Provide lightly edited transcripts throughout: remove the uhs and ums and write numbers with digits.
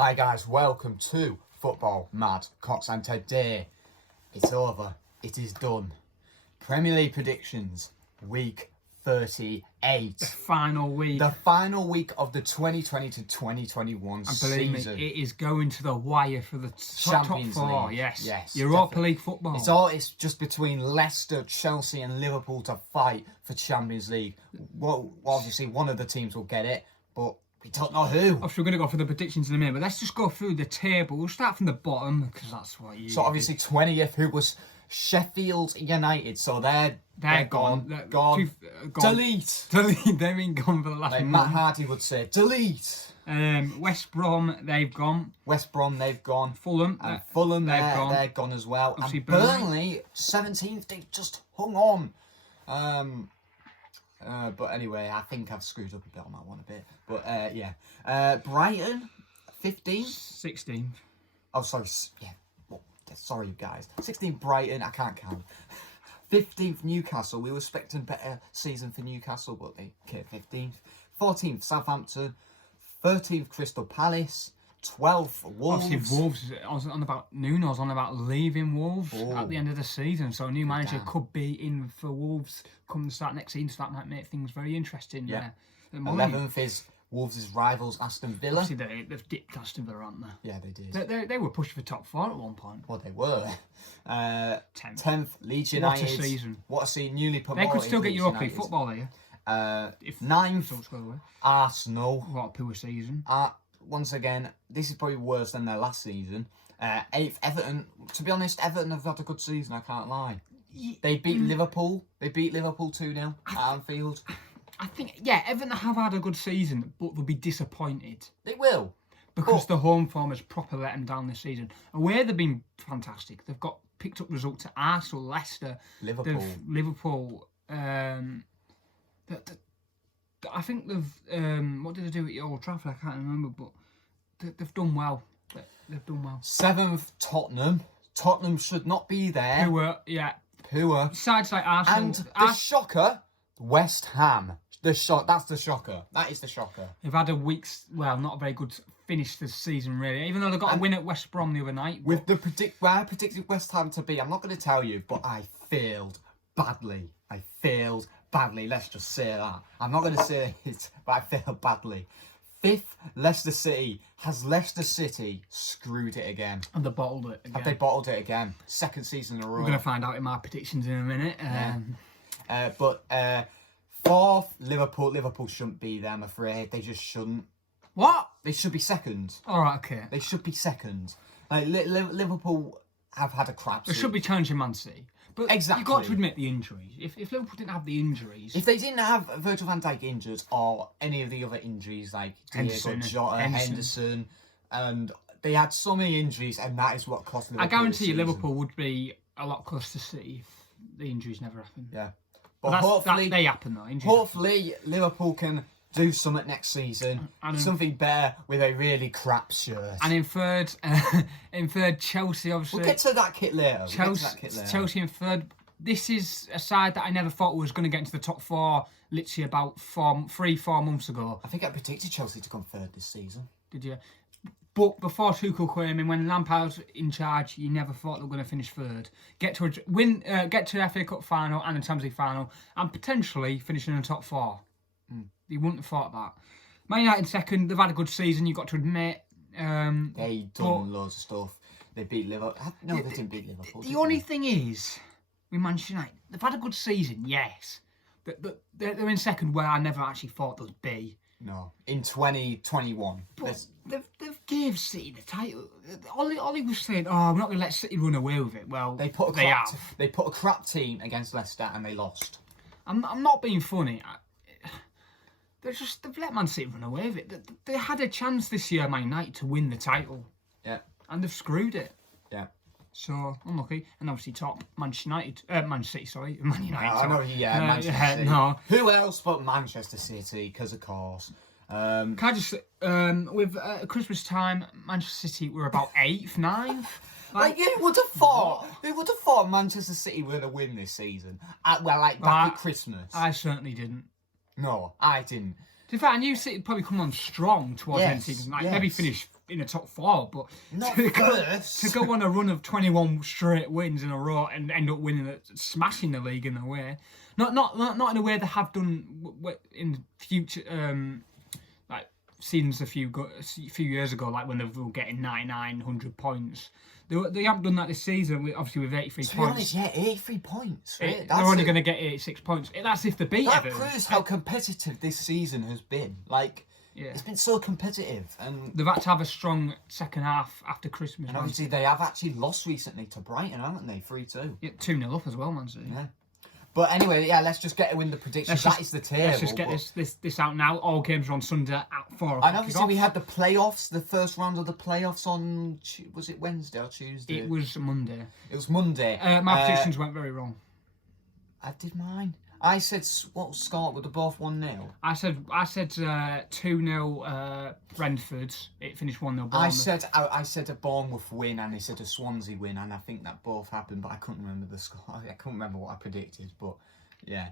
Hi guys, welcome to Football Mad Cox, and today it's over. It is done. Premier League predictions, week 38. The final week. The final week of the 2020 to 2021 and believe season. me, it is going to the wire for the Champions top four. League. Yes, Europa League football. It's just between Leicester, Chelsea and Liverpool to fight for Champions League. Well, obviously one of the teams will get it, but we don't know who. Obviously, we're going to go for the predictions in a minute, but let's just go through the table. We'll start from the bottom, because that's what you... So, obviously, 20th, who was Sheffield United. So, they're gone. Gone. Delete. Delete. They've been gone for the last like month. Matt Hardy would say, delete. West Brom, they've gone. West Brom, they've gone. Fulham. And Fulham, they're gone as well. Obviously, and Burnley, 17th, they just hung on. But anyway, I think I've screwed up a bit on that one a bit. But yeah. Brighton, 15th. 16th. Oh, sorry. Yeah. Well, sorry, guys. 16th Brighton, I can't count. 15th Newcastle. We were expecting a better season for Newcastle, but they came 15th. 14th Southampton. 13th Crystal Palace. 12th Wolves. Obviously, Wolves, I was on about Nuno's on about leaving Wolves at the end of the season, so a new manager could be in for Wolves come the start next season, so that might make things very interesting. Yeah. 11th is Wolves' rivals Aston Villa. Obviously, they've dipped Aston Villa, haven't they? Yeah, they did. They were pushing for top four at one point. Well, they were. 10th Leeds What United. a season. What a season. Newly promoted. They could still get Leeds Europa League United. football there. 9th Arsenal. What a poor season. Once again, this is probably worse than their last season. 8th, Everton. To be honest, Everton have had a good season, I can't lie. They beat Liverpool. They beat Liverpool 2-0 at Anfield. I think, Everton have had a good season, but they'll be disappointed. They will. Because the home form has properly let them down this season. Away, they've been fantastic. They've picked up results at Arsenal, Leicester, Liverpool. I think they've... what did they do at Old Trafford? I can't remember, but they've done well. They've done well. 7th, Tottenham. Tottenham should not be there. Who were. Sides like Arsenal. And the shocker, West Ham. That's the shocker. That is the shocker. They've had a week's, not a very good finish this season, really. Even though they got a win at West Brom the other night. With where I predicted West Ham to be, I'm not going to tell you, but I failed badly. Let's just say that. I'm not going to say it, but I failed badly. 5th, Leicester City. Has Leicester City screwed it again? And they bottled it again. Have they bottled it again? Second season in a row. We're going to find out in my predictions in a minute. But 4th, Liverpool. Liverpool shouldn't be there, I'm afraid. They just shouldn't. What? They should be second. All right, okay. They should be second. Like Liverpool have had a crap season. They should be challenging Man City. But exactly. You've got to admit the injuries. If Liverpool didn't have the injuries... If they didn't have Virgil van Dijk injured or any of the other injuries like Diego Jota, Henderson, and they had so many injuries, and that is what cost Liverpool. I guarantee you Liverpool would be a lot closer to City if the injuries never happened. Yeah. But hopefully... they happen though. Hopefully Liverpool can do something next season. Something better with a really crap shirt. And in third, Chelsea, obviously. We'll get to that kit later. Chelsea in third. This is a side that I never thought was going to get into the top four literally about 4 months ago. I think I predicted Chelsea to come third this season. Did you? But before Tuchel came in, when Lampard's in charge, you never thought they were going to finish third. Get to the FA Cup final and the Champions League final, and potentially finishing in the top 4. You wouldn't have thought that. Man United second. They've had a good season. You've got to admit. They done loads of stuff. They beat Liverpool. No, they didn't beat Liverpool. The only thing is, with Manchester United, they've had a good season. Yes, they're in second, where I never actually thought they'd be. No, in 2021. But they've gave City the title. Ollie was saying, I'm not going to let City run away with it. Well, they put a crap team against Leicester and they lost. I'm not being funny. They've let Man City run away with it. They had a chance this year, Man United, to win the title. Yeah. And they've screwed it. Yeah. So, unlucky. And obviously top Manchester United. Man City, sorry. Man United. I know, Manchester City. No. Who else but Manchester City? Because, of course. Can I just say, with Christmas time, Manchester City were about 8th, 9th. Who would have thought Manchester City were going to win this season? Back at Christmas. I certainly didn't. No, I didn't. To be fair, I knew City would probably come on strong towards the end of the season. Maybe finish in the top 4, but Not to first. go on a run of 21 straight wins in a row and end up winning it, smashing the league in a way, not in a way they have done in future like seasons a few years ago, like when they were getting 99, 100 points. They haven't done that this season, obviously with 83 points. To be honest, yeah, 83 points. Right? They're only going to get 86 points. That's if they beat That Everton. proves how competitive this season has been. Like, it's been so competitive. And they've had to have a strong second half after Christmas. And obviously they have actually lost recently to Brighton, haven't they? 3-2. Yeah, 2-0 up as well, Man City. Yeah. But anyway, let's just get in the predictions. That is the table. Let's just get this out now. All games are on Sunday at 4 o'clock. And obviously we had the playoffs, the first round of the playoffs on, was it Wednesday or Tuesday? It was Monday. It was Monday. My predictions went very wrong. I did mine. I said, what score? Were they both 1-0? I said 2-0 Brentford. It finished 1-0 Bournemouth. I said a Bournemouth win and he said a Swansea win, and I think that both happened, but I couldn't remember the score. I couldn't remember what I predicted, but yeah.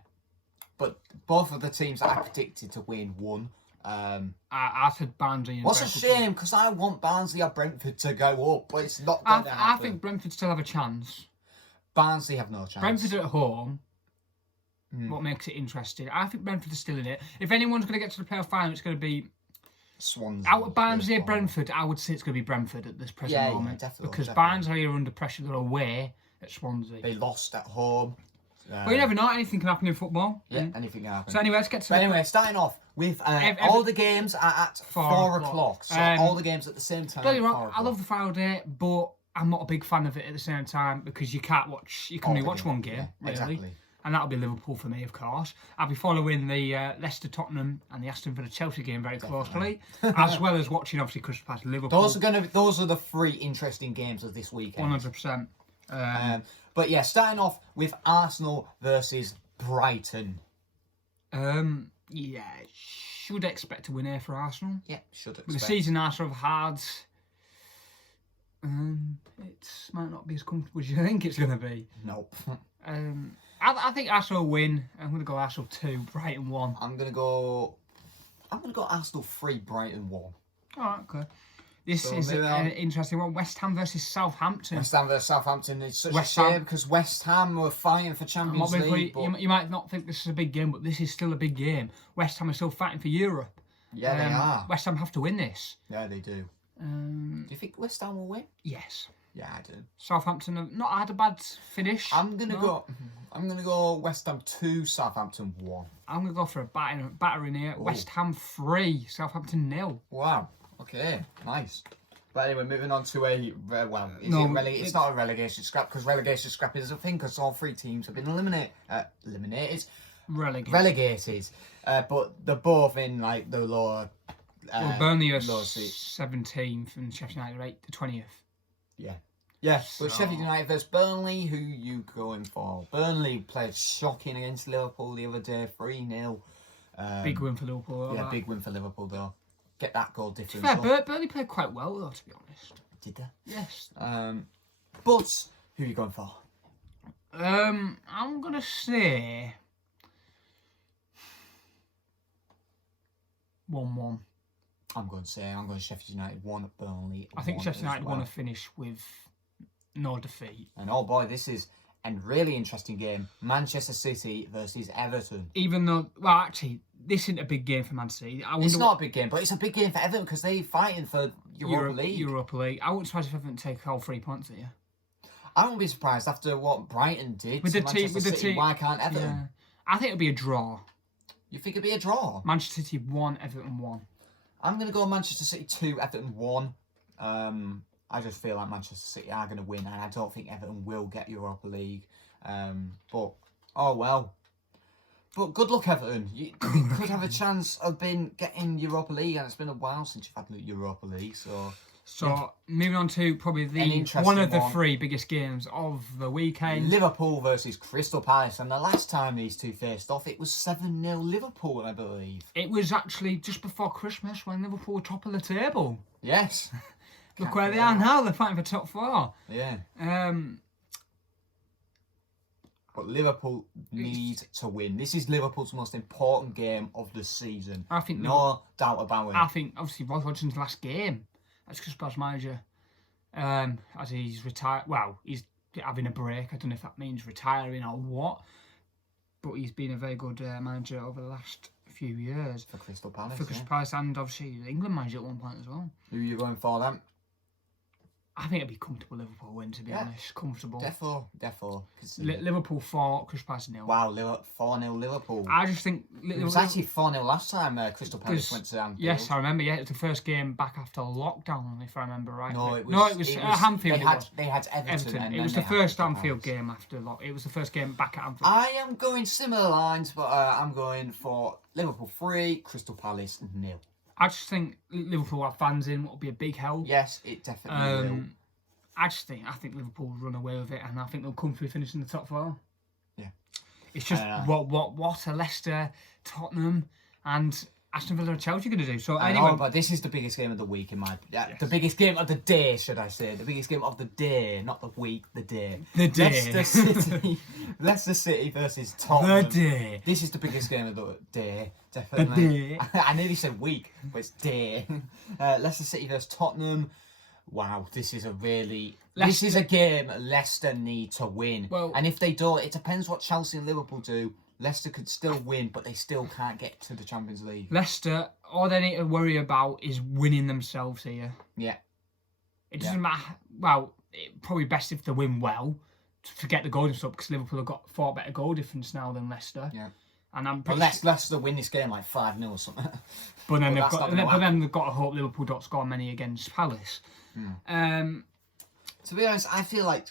But both of the teams that I predicted to win won. I said Barnsley and What's Brentford. a shame, because I want Barnsley or Brentford to go up, but it's not going to happen. I think Brentford still have a chance. Barnsley have no chance. Brentford at home. What makes it interesting? I think Brentford are still in it. If anyone's going to get to the playoff final, it's going to be Swansea. Out of Barnsley and Brentford, I would say it's going to be Brentford at this present moment. Yeah, definitely. Because Barnsley are under pressure. They're away at Swansea. They lost at home. But you never know. Anything can happen in football. Yeah, anything can happen. So anyway, let's get to anyway, starting off with all the games are at 4 o'clock. So all the games at the same time. Don't get me wrong, I love the Friday, but I'm not a big fan of it at the same time because you can only watch one game, really. Exactly. And that'll be Liverpool for me, of course. I'll be following the Leicester, Tottenham, and the Aston Villa, Chelsea game very closely, as well as watching obviously Crystal Palace, Liverpool. Those are the 3 interesting games of this weekend. 100%. But yeah, starting off with Arsenal versus Brighton. Yeah, should expect to win here for Arsenal. Yeah, should expect. With the season Arsenal have had, it might not be as comfortable as you think it's going to be. Nope. I think Arsenal will win. I'm going to go Arsenal 2, Brighton 1. I'm going to go Arsenal 3, Brighton 1. All right, okay. This is an interesting one. West Ham versus Southampton. West Ham versus Southampton. It's such a shame because West Ham were fighting for Champions League. You might not think this is a big game, but this is still a big game. West Ham are still fighting for Europe. Yeah, they are. West Ham have to win this. Yeah, they do. Do you think West Ham will win? Yes. Yeah, I do. Southampton have not had a bad finish. I'm gonna go West Ham 2, Southampton 1. I'm gonna go for a battering here. Ooh. West Ham 3, Southampton 0. Wow. Okay, nice. But anyway, moving on to it's not a relegation scrap, because relegation scrap is a thing, because all 3 teams have been relegated. But they're both in like the lower. Burnley are 17th and Sheffield United are 20th. Yeah. Yeah, but Sheffield United versus Burnley, who you going for? Burnley played shocking against Liverpool the other day, 3-0. Big win for Liverpool. Yeah, big win for Liverpool though. Get that goal difference. Fair, Burnley played quite well though, to be honest. Did they? Yes. But who are you going for? I'm gonna say 1-1. I'm going Sheffield United 1, Burnley. I think Sheffield United want to finish with no defeat. And oh boy, this is a really interesting game. Manchester City versus Everton. Even though, well, actually, this isn't a big game for Man City. It's not a big game, but it's a big game for Everton because they're fighting for Europa League. I wouldn't surprise if Everton take all 3 points here. I wouldn't be surprised after what Brighton did with to the City. Why can't Everton? Yeah. I think it'll be a draw. You think it'll be a draw? Manchester City 1, Everton 1. I'm going to go Manchester City 2, Everton 1. I just feel like Manchester City are going to win, and I don't think Everton will get Europa League. But, oh well. But good luck, Everton. You could have a chance of getting Europa League, and it's been a while since you've had the Europa League. So moving on to probably one of the 3 biggest games of the weekend. Liverpool versus Crystal Palace. And the last time these two faced off, it was 7-0 Liverpool, I believe. It was actually just before Christmas when Liverpool were top of the table. Yes. Look where they are now. They're fighting for top 4. Yeah. But Liverpool need to win. This is Liverpool's most important game of the season. I think no doubt about it. I think, obviously, Roy Hodgson's last game. as Crystal Palace manager. As he's retired. Well, he's having a break. I don't know if that means retiring or what. But he's been a very good manager over the last few years. For Crystal Palace. For Crystal Palace, and obviously the England manager at one point as well. Who are you going for then? I think it'd be comfortable Liverpool win, to be honest. Comfortable. Defo. Liverpool 4, Crystal Palace 0. Wow, 4-0 Liverpool. I just think... It was actually 4-0 last time Crystal Palace went to Anfield. Yes, I remember, yeah. It was the first game back after lockdown, if I remember right. No, it was Anfield. They had Everton. And it was the first Anfield game after lockdown. It was the first game back at Anfield. I am going similar lines, but I'm going for Liverpool 3, Crystal Palace 0. I just think Liverpool have fans in, what will be a big help. Yes, it definitely will. I think Liverpool will run away with it, and I think they'll comfortably finish in the top 4. Yeah, it's just what are Leicester, Tottenham, and Aston Villa and Chelsea going to do? So anyway, but this is the biggest game of the week in my the biggest game of the day, should I say? The biggest game of the day, not the week, the day. The day. Leicester City versus Tottenham. The day. This is the biggest game of the day, definitely. The day. I nearly said week, but it's day. Leicester City versus Tottenham. Wow, this is a game Leicester need to win. Well, and if they don't, it depends what Chelsea and Liverpool do. Leicester could still win, but they still can't get to the Champions League. Leicester, all they need to worry about is winning themselves here. Yeah. It doesn't matter. Well, probably best if they win well to forget the goal difference, because Liverpool have got far better goal difference now than Leicester. Yeah. And I'm unless Leicester win this game like 5-0 or something. But then they've got to hope Liverpool don't score many against Palace. To be honest, I feel like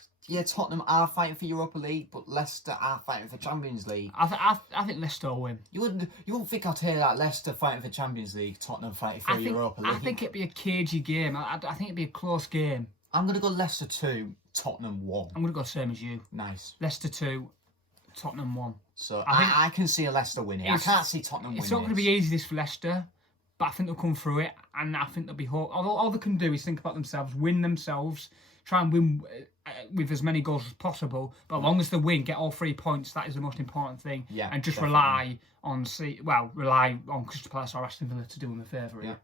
Tottenham are fighting for Europa League, but Leicester are fighting for Champions League. I think Leicester will win. You wouldn't think I'd hear that Leicester fighting for Champions League, Tottenham fighting for Europa League. I think it'd be a cagey game. I think it'd be a close game. I'm gonna go Leicester 2, Tottenham 1. I'm gonna go same as you. Nice. Leicester 2, Tottenham 1. So I can see a Leicester winning. I can't see Tottenham winning. It's not going to be easy this for Leicester, but I think they'll come through it, and I think they'll be hope. All they can do is think about themselves, win themselves, try and win with as many goals as possible. But as long as they win, get all 3 points. That is the most important thing. Yeah, and just definitely. rely on Crystal Palace or Aston Villa to do them a favour. Yeah.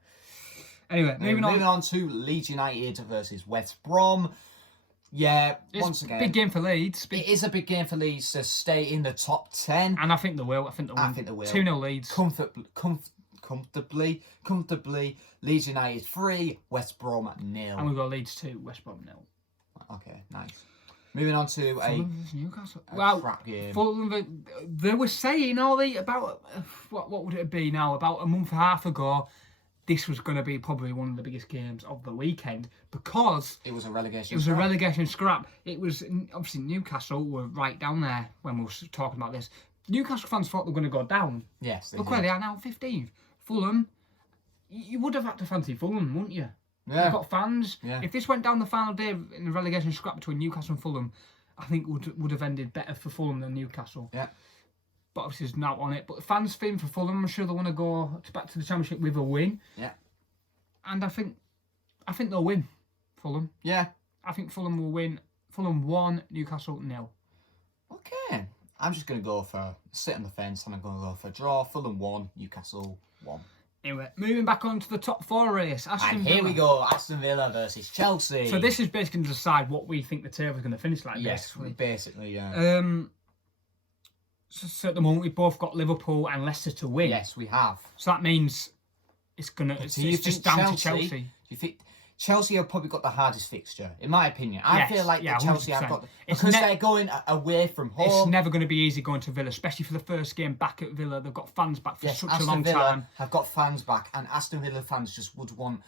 Anyway, moving on to Leeds United versus West Brom. Yeah, once again, big game for Leeds. It is a big game for Leeds to stay in the top 10. And I think they will. I think they will. 2-0 Leeds. Comfortably. Leeds United 3, West Brom 0. And we've got Leeds 2, West Brom 0. Okay, nice. Moving on to Newcastle. Crap game. Fulham, they were saying about what would it be now? About a month and a half ago, this was going to be probably one of the biggest games of the weekend because it was a relegation. It was a relegation scrap. It was obviously Newcastle were right down there when we were talking about this. Newcastle fans thought they were going to go down. Yes, look where they are now, 15th. Fulham, you would have had to fancy Fulham, wouldn't you? Yeah. You've got fans. Yeah. If this went down the final day in the relegation scrap between Newcastle and Fulham, I think would have ended better for Fulham than Newcastle. Yeah. But obviously there's not on it. But the fans feeling for Fulham, I'm sure they want to go back to the Championship with a win. Yeah. And I think they'll win, Fulham. Yeah. I think Fulham will win. Fulham 1, Newcastle 0. Okay. I'm just going to go for sit on the fence and I'm going to go for draw. Fulham 1, Newcastle 1. Anyway, moving back on to the top 4 race. And here we go, Aston Villa versus Chelsea. So this is basically to decide what we think the table is going to finish like. Yes, basically, yeah. So at the moment we've both got Liverpool and Leicester to win. Yes, we have. So that means it's just down to Chelsea. Do you think Chelsea have probably got the hardest fixture, in my opinion? I feel like Chelsea 100%. have got because they're going away from home. It's never going to be easy going to Villa, especially for the first game back at Villa. They've got fans back for such a long time. Have got fans back, and Aston Villa fans just would want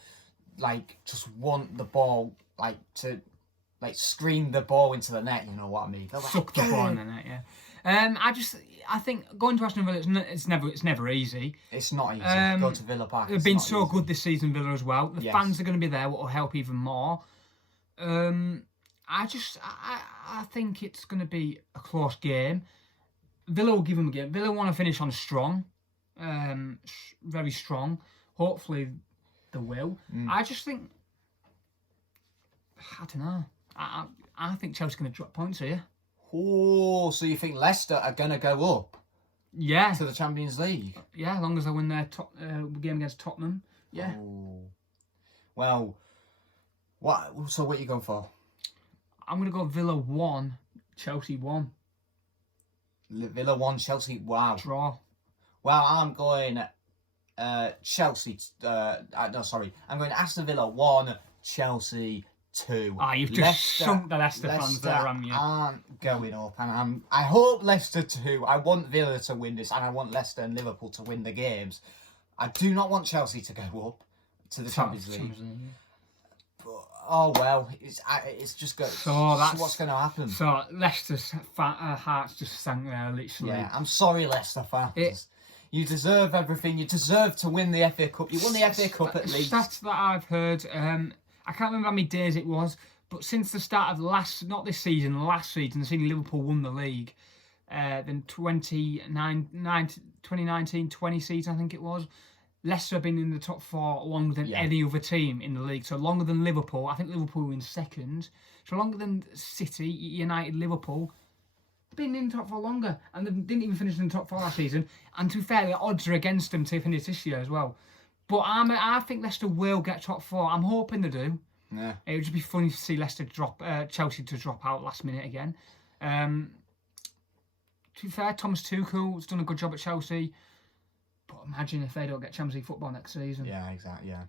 the ball to scream the ball into the net. You know what I mean? Suck the ball in the net, yeah. I think going to Aston Villa, it's never easy. It's not easy. Go to Villa Park. They've been so good this season, Villa as well. The fans are going to be there, what will help even more. I think it's going to be a close game. Villa will give them a game. Villa want to finish on strong, very strong. Hopefully, they will. I just think, I don't know. I think Chelsea's going to drop points here. Oh, so you think Leicester are going to go up? Yeah. To the Champions League? Yeah, as long as they win their game against Tottenham. Yeah. Oh. Well, What? So what are you going for? I'm going to go Villa 1, Chelsea 1. Villa 1, Chelsea. Wow. Draw. Well, I'm going Chelsea. No, sorry. I'm going Aston Villa 1, Chelsea 2. You've just sunk the Leicester fans there, haven't you? Aren't going up, and I hope Leicester 2. I want Villa to win this, and I want Leicester and Liverpool to win the games. I do not want Chelsea to go up to the Champions League. But, oh well, it's just good. So that's what's going to happen. So Leicester's hearts just sank there, literally. Yeah, I'm sorry, Leicester fans. You deserve everything. You deserve to win the FA Cup. You won the FA Cup at least. Stats that I've heard, I can't remember how many days it was, but since the start of last season, the season Liverpool won the league, then 2019-20 season, I think it was, Leicester have been in the top 4 longer than any other team in the league. So longer than Liverpool. I think Liverpool were in second. So longer than City, United, Liverpool. Been in the top 4 longer. And they didn't even finish in the top 4 last season. And to be fair, the odds are against them to finish this year as well. But I think Leicester will get top 4. I'm hoping they do. Yeah. It would just be funny to see Chelsea to drop out last minute again. To be fair, Thomas Tuchel has done a good job at Chelsea. But imagine if they don't get Champions League football next season. Yeah, exactly. Yeah.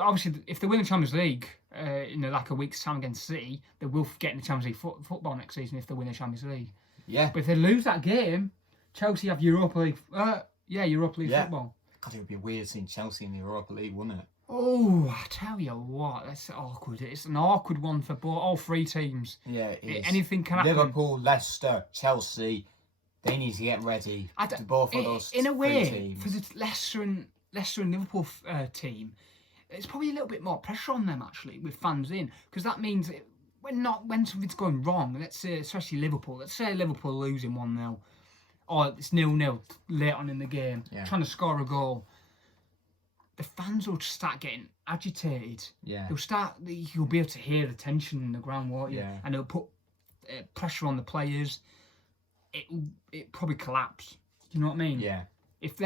Obviously, if they win the Champions League in like a week's time against City, they will get in the Champions League football next season if they win the Champions League. Yeah. But if they lose that game, Chelsea have Europa League. Europa League football. God, it would be weird seeing Chelsea in the Europa League, wouldn't it? Oh, I tell you what, that's awkward. It's an awkward one for all 3 teams. Yeah, it is. Anything can happen. Liverpool, Leicester, Chelsea. They need to get ready to both of those in a way, teams. For the Leicester and Liverpool team, it's probably a little bit more pressure on them actually with fans in, because that means when something's going wrong, let's say especially Liverpool, let's say Liverpool losing 1-0, or it's 0-0 late on in the game, trying to score a goal, the fans will start getting agitated. Yeah, you'll be able to hear the tension in the ground, won't you? Yeah, and it'll put pressure on the players. It probably collapse. Do you know what I mean? Yeah. If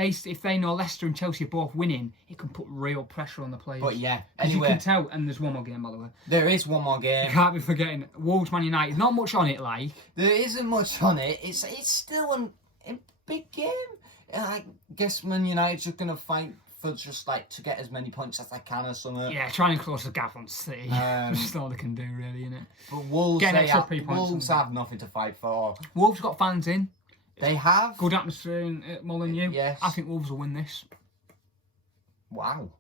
they know Leicester and Chelsea are both winning, it can put real pressure on the players. But yeah, anyway, you can tell. And there's one more game, by the way. There is one more game. You can't be forgetting Wolves Man United. Not much on it, like. There isn't much on it. It's still a big game. I guess Man United's just gonna fight for just like to get as many points as they can or something. Yeah, trying to close the gap on City. That's all they can do, really, isn't it? But Wolves, Wolves have nothing to fight for. Wolves got fans in. They have good atmosphere in Molineux. Yes, I think Wolves will win this. Wow,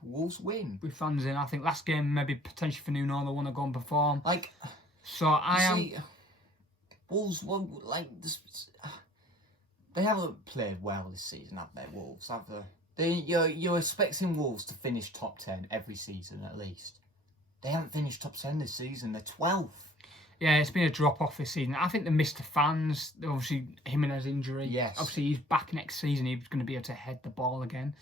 Wolves win with fans in. I think last game maybe potentially for Nuno they want to go and perform. Like, so Wolves they haven't played well this season, have they? Wolves have You're expecting Wolves to finish top 10 every season at least. They haven't finished top 10 this season. They're 12th. Yeah, it's been a drop-off this season. I think they missed the fans. Obviously, Jimenez injury. Yes. Obviously, he's back next season. He's going to be able to head the ball again.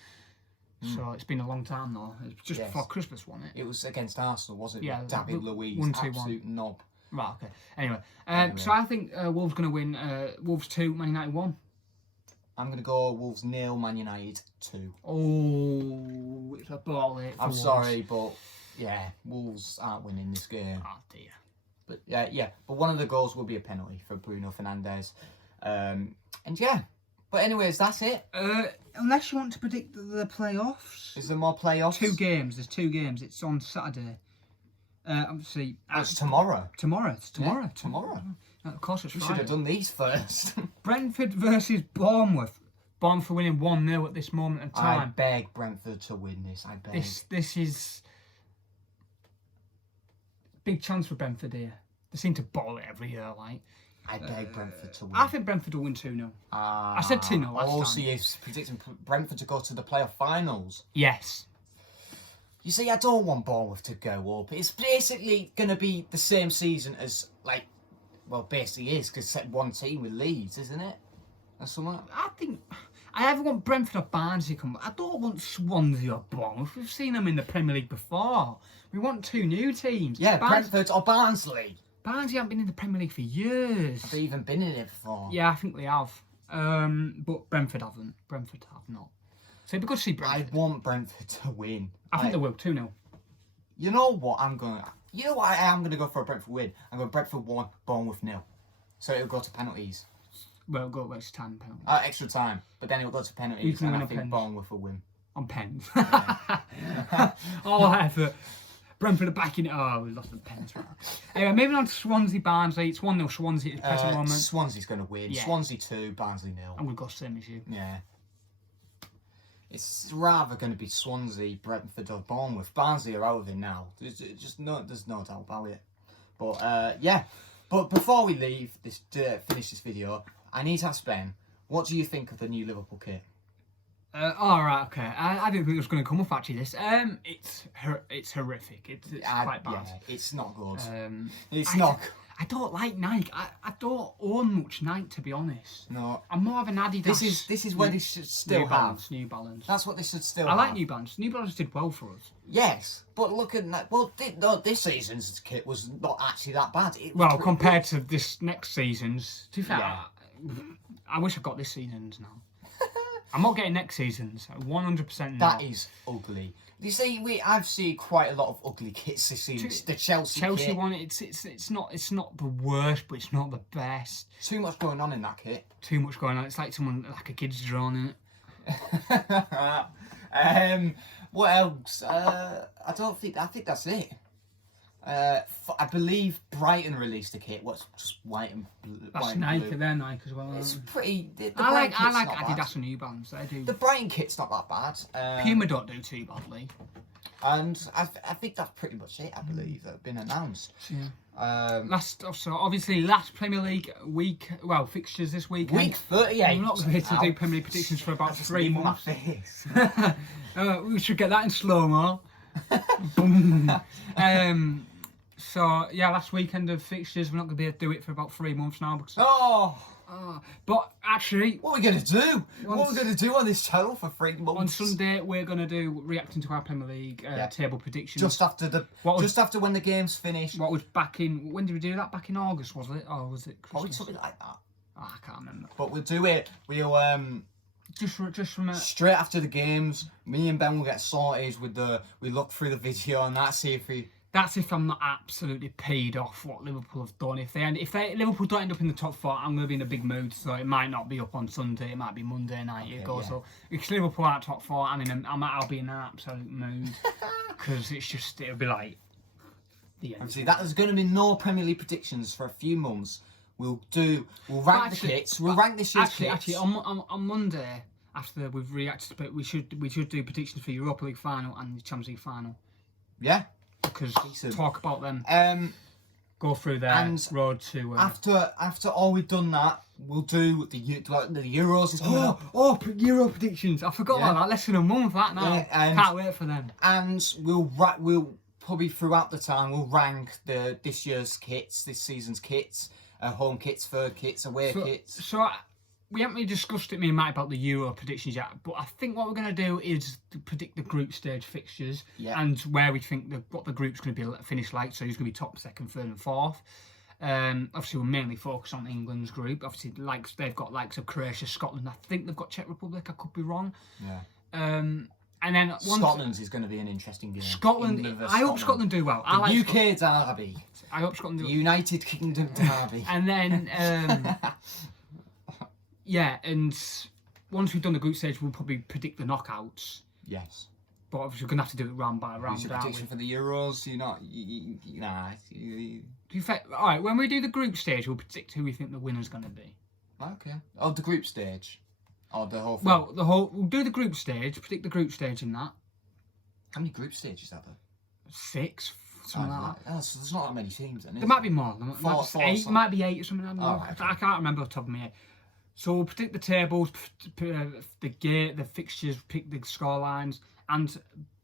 So it's been a long time, though. It was just before Christmas, wasn't it? It was against Arsenal, wasn't it? Yeah. David Luiz, 1-2-1. absolute knob. Right, okay. Anyway. So I think Wolves going to win. Wolves 2, Man United 1. I'm going to go Wolves 0, Man United 2. Oh, it's a ball late for I'm Wolves. sorry, but yeah, Wolves aren't winning this game. Oh, dear. But yeah. But one of the goals will be a penalty for Bruno Fernandes. And yeah. But anyways, that's it. Unless you want to predict the playoffs. Is there more playoffs? 2 games. There's 2 games. It's on Saturday. Obviously. It's tomorrow. Tomorrow. It's tomorrow. Yeah, tomorrow. Of course, it's We Friday. should have done these first. Brentford versus Bournemouth. Bournemouth are winning 1-0 at this moment in time. I beg Brentford to win this. I beg. This is big chance for Brentford here. They seem to bottle it every year, like. I beg Brentford to win. I think Brentford will win 2-0. I said 2-0 last time. Also, he's predicting Brentford to go to the playoff finals. Yes. You see, I don't want Bournemouth to go up. It's basically going to be the same season as, like, well, basically is, because it's one team with Leeds, isn't it? Or something. I think I either want Brentford or Barnsley to come. I don't want Swansea or Bournemouth. We've seen them in the Premier League before. We want 2 new teams. Yeah, Brentford or Barnsley. Barnsley haven't been in the Premier League for years. Have they even been in it before? Yeah, I think they have. But Brentford haven't. Brentford have not. So it'd be good to see Brentford. I want Brentford to win. I think they will, 2-0. You know what? I'm going to... You know what? I am going to go for a Brentford win. I'm going Brentford 1, Bournemouth 0. So it'll go to penalties. Well, it'll go extra time penalty. Extra time. But then it'll go to penalties. You can And win I on think pens. Bournemouth will win. On pens. All effort. Brentford are back in it. Oh, we lost the pens. Right. Anyway, moving on to Swansea Barnsley. It's 1-0 Swansea at the present moment. Swansea's going to win. Yeah. Swansea 2, Barnsley 0. I'm going to go same as you. Yeah. It's rather going to be Swansea, Brentford or Bournemouth. Barnsley are out of it now. There's no doubt about it. But yeah. But before we leave this, finish this video, I need to ask Ben, what do you think of the new Liverpool kit? All right, okay. I didn't think it was going to come up actually. This, it's horrific. It's quite bad. Yeah, it's not good. It's not. I don't like Nike. I don't own much Nike, to be honest. No. I'm more of an Adidas. This is where they should still have. New Balance. That's what they should still I have. like New Balance. New Balance did well for us. Yes, but look at that. Well, this season's kit was not actually that bad. Well, compared to this next season's, to be fair, I wish I got this season's now. I'm not getting next season's. 100% not. That is ugly. You see, I've seen quite a lot of ugly kits this season. The Chelsea kit. one. It's not the worst, but it's not the best. Too much going on in that kit. Too much going on. It's like a kid's drawn in it. What else? I think that's it. I believe Brighton released a kit. What's just white and blue. That's Nike. They're Nike as well. It's pretty. I like Adidas and New Balance. They do. The Brighton kit's not that bad. Puma don't do too badly. And I think that's pretty much it. I believe that have been announced. Yeah. Last Premier League week. Well, fixtures this weekend. Week 38. We're not here to do Premier League predictions for about 3 months. My We should get that in slow mo. Boom. So yeah, last weekend of fixtures. We're not going to be able to do it for about 3 months now. Because, but actually, what are we going to do? What are we going to do on this channel for 3 months? On Sunday, we're going to do reacting to our Premier League table predictions. Just after when the game's finished. What was back in? When did we do that? Back in August, was it? Or was it Christmas? Probably something like that. Oh, I can't remember. But we'll do it. We'll just from straight after the games. Me and Ben will get sorted with we look through the video and see if we. That's if I'm not absolutely peed off what Liverpool have done. If Liverpool don't end up in the top 4, I'm going to be in a big mood. So it might not be up on Sunday. It might be Monday night. So if Liverpool are top 4, I'll be in an absolute mood because it'll be like the end. See, there's going to be no Premier League predictions for a few months. We'll rank the kits. We'll rank this year's kits. Actually, on Monday after we've reacted to it, we should do predictions for Europa League final and the Champions League final. Yeah. Because talk about them. Go through their road to. After all we've done that, we'll do the Euros is coming up. Euro predictions! I forgot about that. Less than a month that now. Yeah, can't wait for them. And we'll probably throughout the time we'll rank this year's kits, this season's kits, home kits, third kits, away kits. So we haven't really discussed it, me and Matt, about the Euro predictions yet, but I think what we're going to do is to predict the group stage fixtures and where we think what the group's going to be finished like, so who's going to be top, second, third and fourth. Obviously, we'll mainly focus on England's group. Obviously, they've got likes of Croatia, Scotland. I think they've got Czech Republic. I could be wrong. Yeah. And then Scotland's is going to be an interesting game. I hope Scotland do well. The UK derby. I hope Scotland do well. United Kingdom derby. And then... yeah, and once we've done the group stage, we'll probably predict the knockouts. Yes. But obviously, we're going to have to do it round by round. Prediction for the Euros? All right, when we do the group stage, we'll predict who we think the winner's going to be. Okay. Oh, the group stage? Or the whole thing? Well, we'll do the group stage, predict the group stage in that. How many group stages are there? 6, something like that. Oh, so there's not that many teams then, is there? Might be more. There might be 8 or something. I can't remember off the top of my head. So we'll predict the tables, the fixtures, pick the score lines, and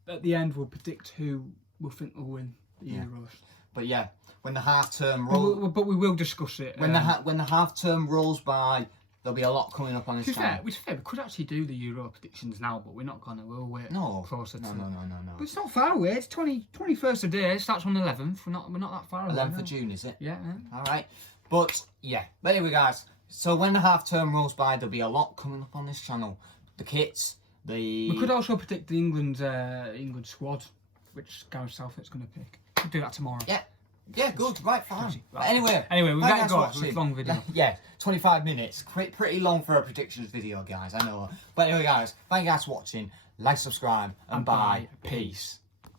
at the end we'll predict who we think will win the Euros. But yeah, when the half term rolls, but we will discuss it. When the half term rolls by, there'll be a lot coming up on this channel. To be fair, we could actually do the Euro predictions now, but we're not gonna. We'll wait closer to. No. But it's not far away. It's 21st a day. It starts on the 11th. We're not that far away. 11th of June, is it? Yeah. All right, but yeah. But anyway, guys. So when the half term rolls by, there'll be a lot coming up on this channel. The kits, We could also predict the England squad, which Gareth Southgate's going to pick. We'll do that tomorrow. Yeah. Yeah, good. Right, fine. Right. But anyway, Anyway, we've thank got you to go. guys for It's a watching. long video. Yeah, 25 minutes. Pretty long for a predictions video, guys. I know. But anyway, guys, thank you guys for watching. Like, subscribe, and bye. Peace.